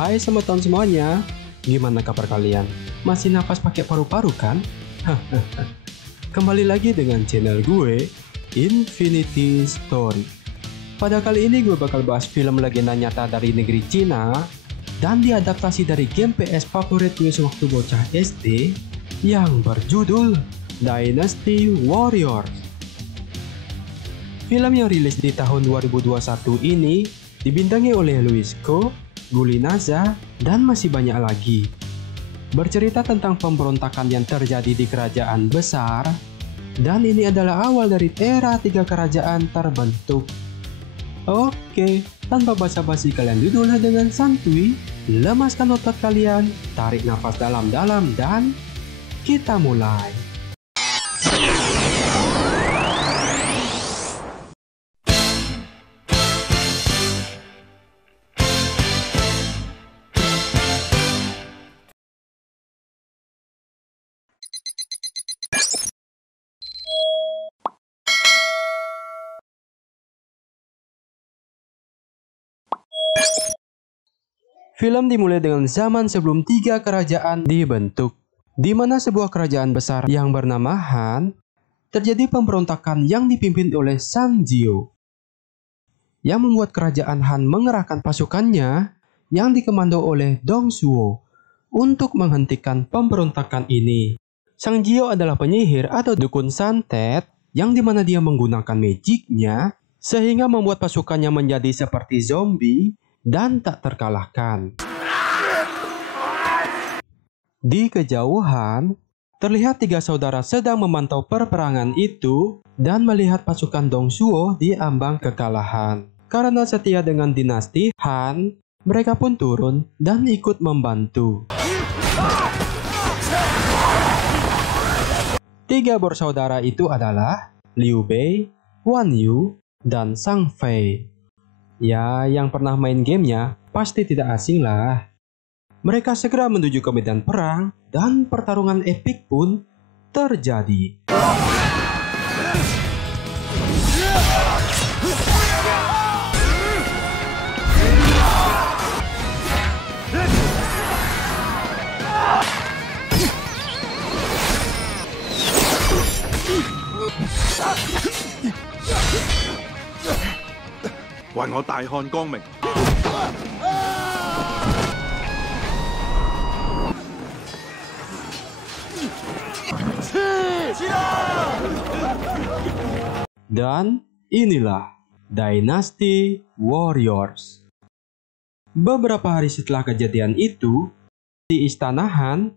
Hai teman-teman semuanya, gimana kabar kalian? Masih nafas pakai paru-paru kan? Kembali lagi dengan channel gue, Infinity Story. Pada kali ini gue bakal bahas film legenda nyata dari negeri Cina dan diadaptasi dari game PS favorit gue sewaktu bocah SD yang berjudul Dynasty Warriors. Film yang rilis di tahun 2021 ini dibintangi oleh Louis Ko, Guli Naza, dan masih banyak lagi. Bercerita tentang pemberontakan yang terjadi di kerajaan besar, dan ini adalah awal dari era 3 kerajaan terbentuk. Oke, tanpa basa-basi kalian duduklah dengan santuy, lemaskan otot kalian, tarik nafas dalam-dalam, dan kita mulai. Film dimulai dengan zaman sebelum 3 kerajaan dibentuk, di mana sebuah kerajaan besar yang bernama Han terjadi pemberontakan yang dipimpin oleh Sang Jiao, yang membuat kerajaan Han mengerahkan pasukannya yang dikomando oleh Dong Zhuo untuk menghentikan pemberontakan ini. Sang Jiao adalah penyihir atau dukun santet yang dimana dia menggunakan magicnya sehingga membuat pasukannya menjadi seperti zombie dan tak terkalahkan. Di kejauhan, terlihat 3 saudara sedang memantau perperangan itu dan melihat pasukan Dong Zhuo di ambang kekalahan. Karena setia dengan dinasti Han, mereka pun turun dan ikut membantu. 3 bersaudara itu adalah Liu Bei, Guan Yu, dan Zhang Fei. Ya, yang pernah main gamenya pasti tidak asing lah. Mereka segera menuju ke medan perang dan pertarungan epik pun terjadi. Dan inilah Dynasty Warriors. Beberapa hari setelah kejadian itu, di Istana Han,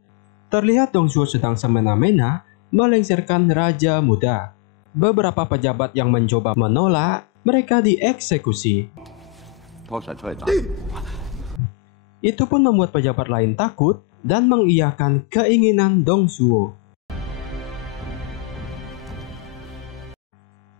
terlihat Dong Zhuo sedang semena-mena melengsarkan Raja Muda. Beberapa pejabat yang mencoba menolak, mereka dieksekusi. Itu pun membuat pejabat lain takut dan mengiyakan keinginan Dong Zhuo.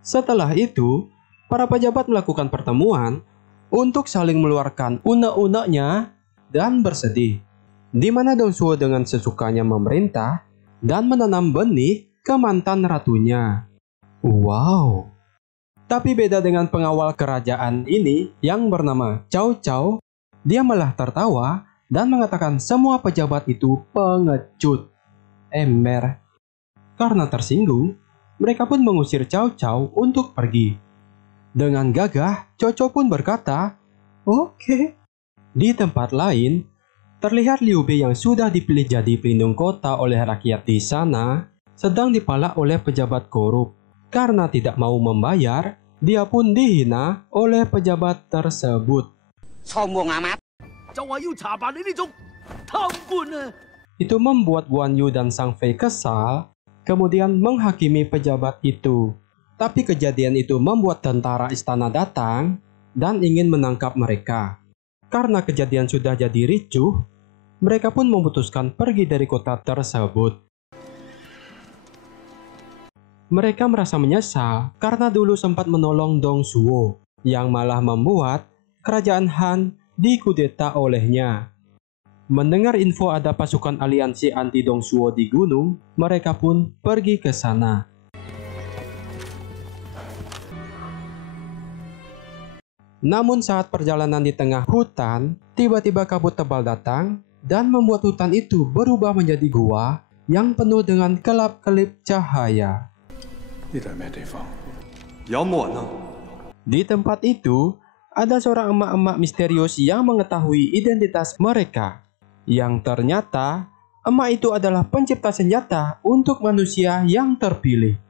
Setelah itu, para pejabat melakukan pertemuan untuk saling meluarkan unek-uneknya dan bersedih, di mana Dong Zhuo dengan sesukanya memerintah dan menanam benih ke mantan ratunya. Wow! Tapi beda dengan pengawal kerajaan ini yang bernama Cao Cao, dia malah tertawa dan mengatakan semua pejabat itu pengecut, ember. Karena tersinggung, mereka pun mengusir Cao Cao untuk pergi. Dengan gagah, Cao Cao pun berkata, "Oke." Di tempat lain, terlihat Liu Bei yang sudah dipilih jadi pelindung kota oleh rakyat di sana, sedang dipalak oleh pejabat korup. Karena tidak mau membayar, dia pun dihina oleh pejabat tersebut. Sombong amat. Itu membuat Guan Yu dan Zhang Fei kesal, kemudian menghakimi pejabat itu. Tapi kejadian itu membuat tentara istana datang dan ingin menangkap mereka. Karena kejadian sudah jadi ricuh, mereka pun memutuskan pergi dari kota tersebut. Mereka merasa menyesal karena dulu sempat menolong Dong Zhuo, yang malah membuat kerajaan Han dikudeta olehnya. Mendengar info ada pasukan aliansi anti Dong Zhuo di gunung, mereka pun pergi ke sana. Namun saat perjalanan di tengah hutan, tiba-tiba kabut tebal datang dan membuat hutan itu berubah menjadi gua yang penuh dengan kelap-kelip cahaya. Di tempat itu, ada seorang emak-emak misterius yang mengetahui identitas mereka. Yang ternyata, emak itu adalah pencipta senjata untuk manusia yang terpilih.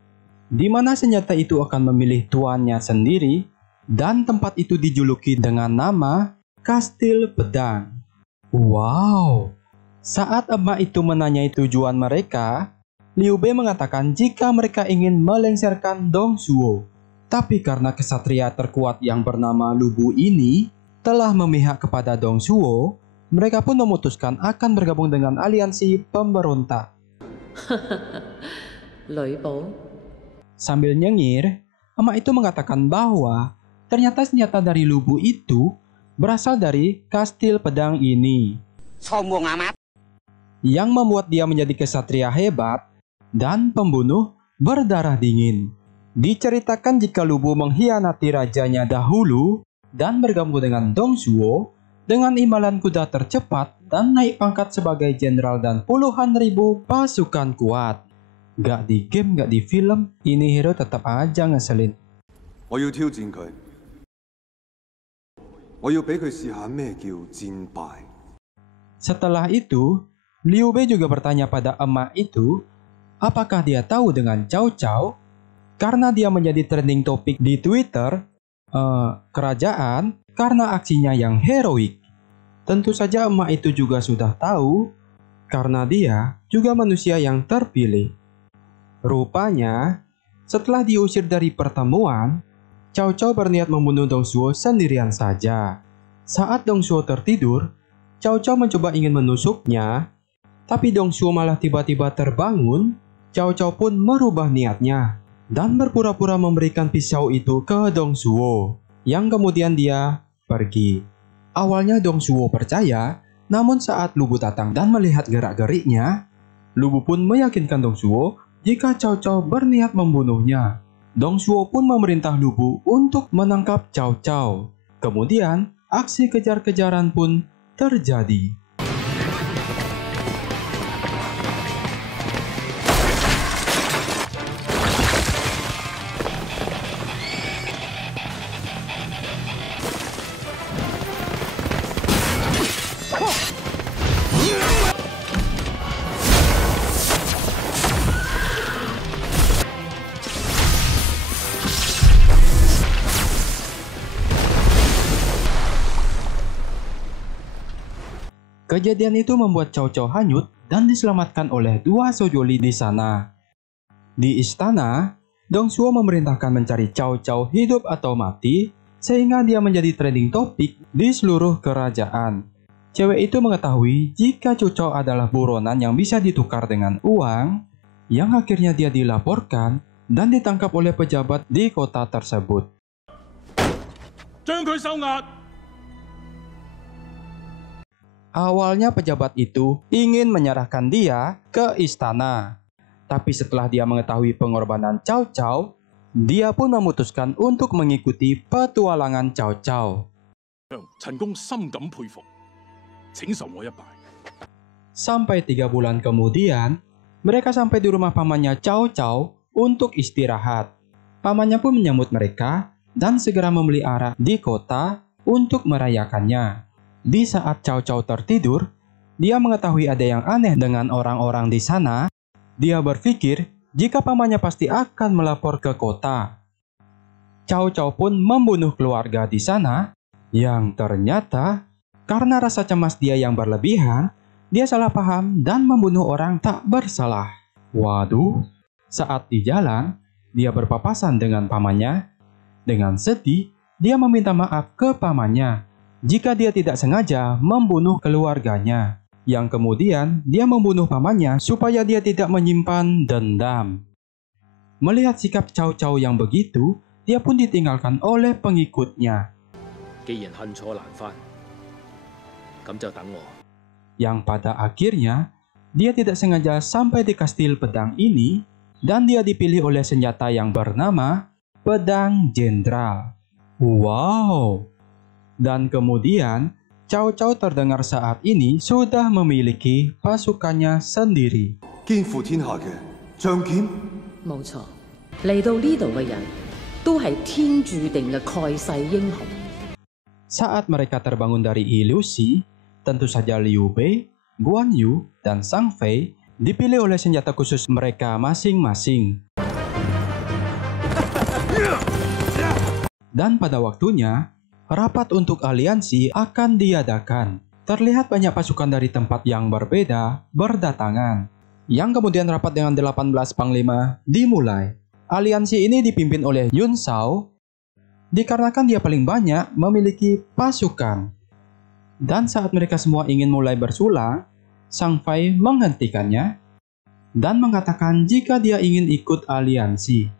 Di mana senjata itu akan memilih tuannya sendiri, dan tempat itu dijuluki dengan nama Kastil Pedang. Wow! Saat emak itu menanyai tujuan mereka, Liu Bei mengatakan jika mereka ingin melengsarkan Dong Zhuo. Tapi karena kesatria terkuat yang bernama Lu Bu ini telah memihak kepada Dong Zhuo, mereka pun memutuskan akan bergabung dengan aliansi pemberontak. Sambil nyengir, emak itu mengatakan bahwa ternyata senjata dari Lu Bu itu berasal dari Kastil Pedang ini. Sombong amat. Yang membuat dia menjadi kesatria hebat dan pembunuh berdarah dingin. Diceritakan jika Lu Bu mengkhianati rajanya dahulu dan bergabung dengan Dong Zhuo dengan imbalan kuda tercepat dan naik pangkat sebagai jenderal dan puluhan ribu pasukan kuat. Gak di game, gak di film, ini hero tetap aja ngeselin. Setelah itu, Liu Bei juga bertanya pada emak itu, apakah dia tahu dengan Cao Cao? Karena dia menjadi trending topik di Twitter, kerajaan karena aksinya yang heroik. Tentu saja emak itu juga sudah tahu, karena dia juga manusia yang terpilih. Rupanya, setelah diusir dari pertemuan, Cao Cao berniat membunuh Dong Zhuo sendirian saja. Saat Dong Zhuo tertidur, Cao Cao mencoba ingin menusuknya, tapi Dong Zhuo malah tiba-tiba terbangun. Cao Cao pun merubah niatnya dan berpura-pura memberikan pisau itu ke Dong Zhuo, yang kemudian dia pergi. Awalnya Dong Zhuo percaya, namun saat Lu Bu datang dan melihat gerak-geriknya, Lu Bu pun meyakinkan Dong Zhuo jika Cao Cao berniat membunuhnya. Dong Zhuo pun memerintah Lu Bu untuk menangkap Cao Cao. Kemudian, aksi kejar-kejaran pun terjadi. Kejadian itu membuat Cao Cao hanyut dan diselamatkan oleh dua sojoli di sana. Di istana, Dong Zhuo memerintahkan mencari Cao Cao hidup atau mati, sehingga dia menjadi trending topik di seluruh kerajaan. Cewek itu mengetahui jika Cao Cao adalah buronan yang bisa ditukar dengan uang, yang akhirnya dia dilaporkan dan ditangkap oleh pejabat di kota tersebut. Awalnya pejabat itu ingin menyerahkan dia ke istana. Tapi setelah dia mengetahui pengorbanan Cao Cao, dia pun memutuskan untuk mengikuti petualangan Cao Cao. Sampai 3 bulan kemudian, mereka sampai di rumah pamannya Cao Cao untuk istirahat. Pamannya pun menyambut mereka dan segera membeli arak di kota untuk merayakannya. Di saat Cao Cao tertidur, dia mengetahui ada yang aneh dengan orang-orang di sana. Dia berpikir jika pamannya pasti akan melapor ke kota. Cao Cao pun membunuh keluarga di sana, yang ternyata karena rasa cemas dia yang berlebihan, dia salah paham dan membunuh orang tak bersalah. Waduh, saat di jalan, dia berpapasan dengan pamannya. Dengan sedih, dia meminta maaf ke pamannya jika dia tidak sengaja membunuh keluarganya, yang kemudian dia membunuh pamannya supaya dia tidak menyimpan dendam. Melihat sikap Cao Cao yang begitu, dia pun ditinggalkan oleh pengikutnya. Yang pada akhirnya, dia tidak sengaja sampai di Kastil Pedang ini, dan dia dipilih oleh senjata yang bernama Pedang Jenderal. Wow! Dan kemudian, Cao Cao terdengar saat ini sudah memiliki pasukannya sendiri. 肩負天下嘅仗劍，冇錯，嚟到呢度嘅人都係天注定嘅蓋世英雄。 Saat mereka terbangun dari ilusi, tentu saja Liu Bei, Guan Yu, dan Zhang Fei dipilih oleh senjata khusus mereka masing-masing. Dan pada waktunya, rapat untuk aliansi akan diadakan. Terlihat banyak pasukan dari tempat yang berbeda berdatangan. Yang kemudian rapat dengan 18 panglima dimulai. Aliansi ini dipimpin oleh Yun Shao, dikarenakan dia paling banyak memiliki pasukan. Dan saat mereka semua ingin mulai bersulang, Zhang Fei menghentikannya dan mengatakan jika dia ingin ikut aliansi.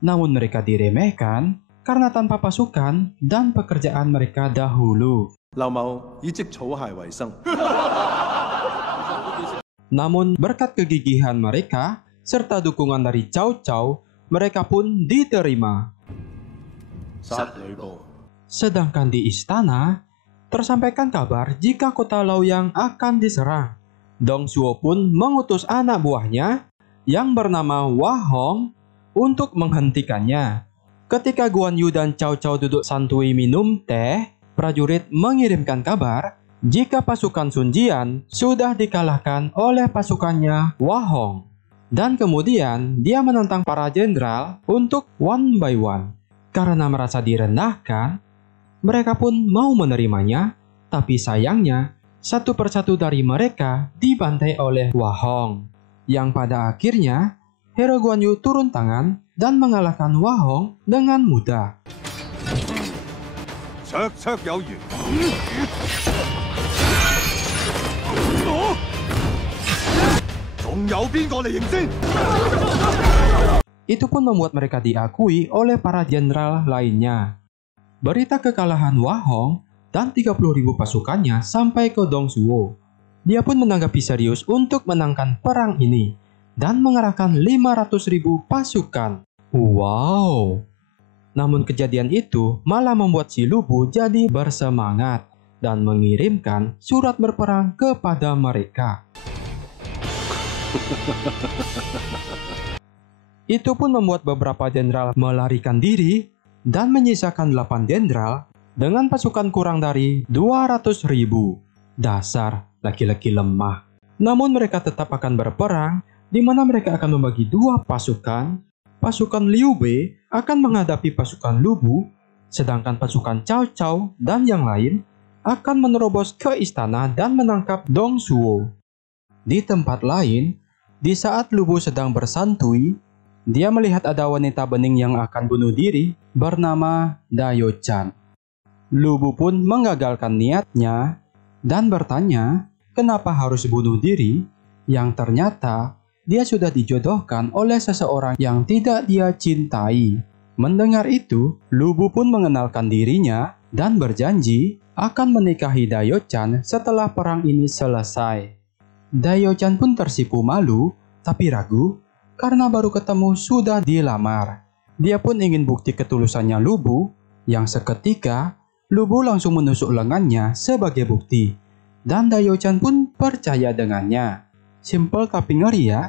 Namun mereka diremehkan karena tanpa pasukan dan pekerjaan mereka dahulu. Namun berkat kegigihan mereka serta dukungan dari Cao Cao, mereka pun diterima. Sedangkan di istana, tersampaikan kabar jika kota Laoyang akan diserang. Dong Zhuo pun mengutus anak buahnya yang bernama Wah Hong untuk menghentikannya. Ketika Guan Yu dan Cao Cao duduk santuy minum teh, prajurit mengirimkan kabar jika pasukan Sun Jian sudah dikalahkan oleh pasukannya Wah Hong. Dan kemudian dia menantang para jenderal untuk one by one. Karena merasa direndahkan, mereka pun mau menerimanya, tapi sayangnya satu persatu dari mereka dibantai oleh Wah Hong. Yang pada akhirnya, hero Guan Yu turun tangan dan mengalahkan Wah Hong dengan mudah. Itu pun membuat mereka diakui oleh para jenderal lainnya. Berita kekalahan Wah Hong dan 30.000 pasukannya sampai ke Dong Zhuo. Dia pun menanggapi serius untuk menangkan perang ini dan mengerahkan 500.000 pasukan. Wow! Namun kejadian itu malah membuat si Lu Bu jadi bersemangat dan mengirimkan surat berperang kepada mereka. Itu pun membuat beberapa jenderal melarikan diri dan menyisakan 8 jenderal dengan pasukan kurang dari 200.000. Dasar laki-laki lemah. Namun mereka tetap akan berperang, di mana mereka akan membagi 2 pasukan. Pasukan Liu Bei akan menghadapi pasukan Lu Bu, sedangkan pasukan Cao Cao dan yang lain akan menerobos ke istana dan menangkap Dong Zhuo. Di tempat lain, di saat Lu Bu sedang bersantuy, dia melihat ada wanita bening yang akan bunuh diri bernama Dayo Chan. Lu Bu pun menggagalkan niatnya dan bertanya kenapa harus bunuh diri, yang ternyata dia sudah dijodohkan oleh seseorang yang tidak dia cintai. Mendengar itu, Lu Bu pun mengenalkan dirinya dan berjanji akan menikahi Dayo Chan setelah perang ini selesai. Dayo Chan pun tersipu malu, tapi ragu karena baru ketemu sudah dilamar. Dia pun ingin bukti ketulusannya Lu Bu, yang seketika Lu Bu langsung menusuk lengannya sebagai bukti. Dan Dayo Chan pun percaya dengannya. Simple tapi ngeri ya.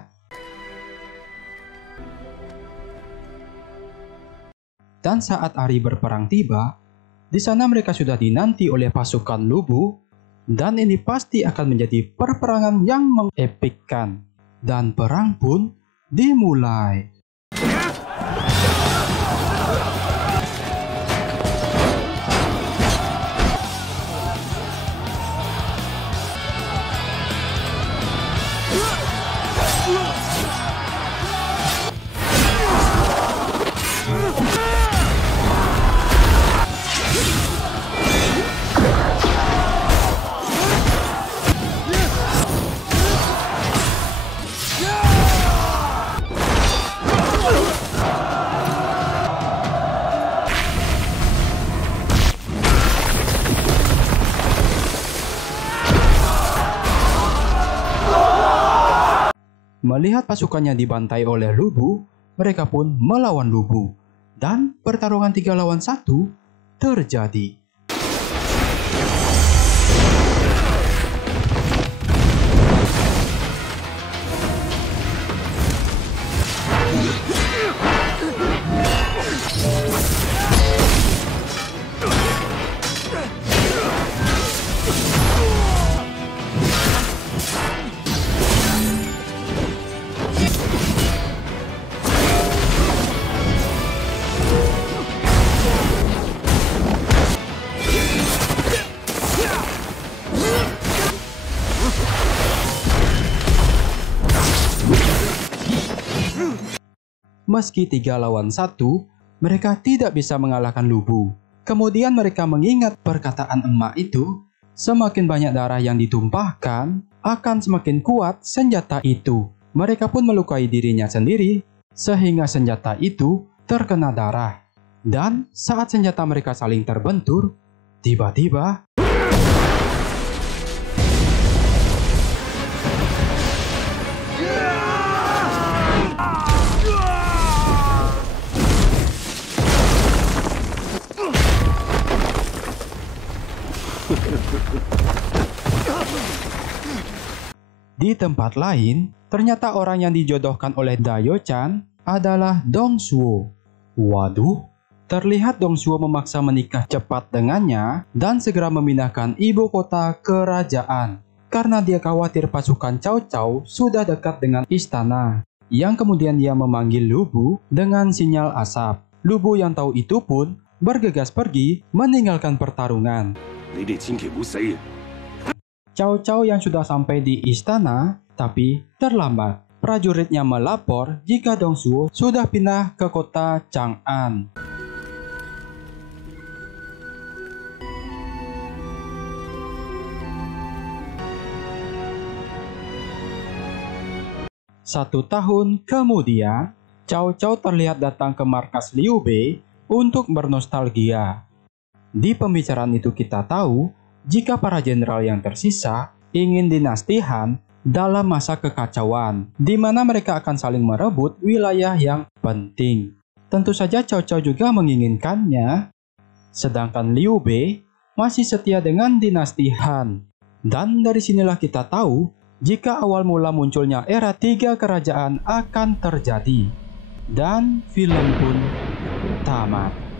Dan saat hari berperang tiba, di sana mereka sudah dinanti oleh pasukan Lu Bu, dan ini pasti akan menjadi perperangan yang mengepikkan. Dan perang pun dimulai. Melihat pasukannya dibantai oleh Lu Bu, mereka pun melawan Lu Bu. Dan pertarungan 3 lawan 1 terjadi. Meski 3 lawan 1, mereka tidak bisa mengalahkan Lu Bu. Kemudian mereka mengingat perkataan emak itu, semakin banyak darah yang ditumpahkan, akan semakin kuat senjata itu. Mereka pun melukai dirinya sendiri, sehingga senjata itu terkena darah. Dan saat senjata mereka saling terbentur, tiba-tiba di tempat lain, ternyata orang yang dijodohkan oleh Dayo-chan adalah Dong Suo. Waduh, terlihat Dong Suo memaksa menikah cepat dengannya dan segera memindahkan ibu kota kerajaan. Karena dia khawatir pasukan Cao Cao sudah dekat dengan istana. Yang kemudian dia memanggil Lu Bu dengan sinyal asap. Lu Bu yang tahu itu pun bergegas pergi meninggalkan pertarungan. Cao Cao yang sudah sampai di istana, tapi terlambat. Prajuritnya melapor jika Dong Suo sudah pindah ke kota Chang'an. Satu tahun kemudian, Cao Cao terlihat datang ke markas Liu Bei untuk bernostalgia. Di pembicaraan itu kita tahu, jika para jenderal yang tersisa ingin dinasti Han dalam masa kekacauan, di mana mereka akan saling merebut wilayah yang penting. Tentu saja Cao Cao juga menginginkannya, sedangkan Liu Bei masih setia dengan dinasti Han. Dan dari sinilah kita tahu jika awal mula munculnya era 3 kerajaan akan terjadi. Dan film pun tamat.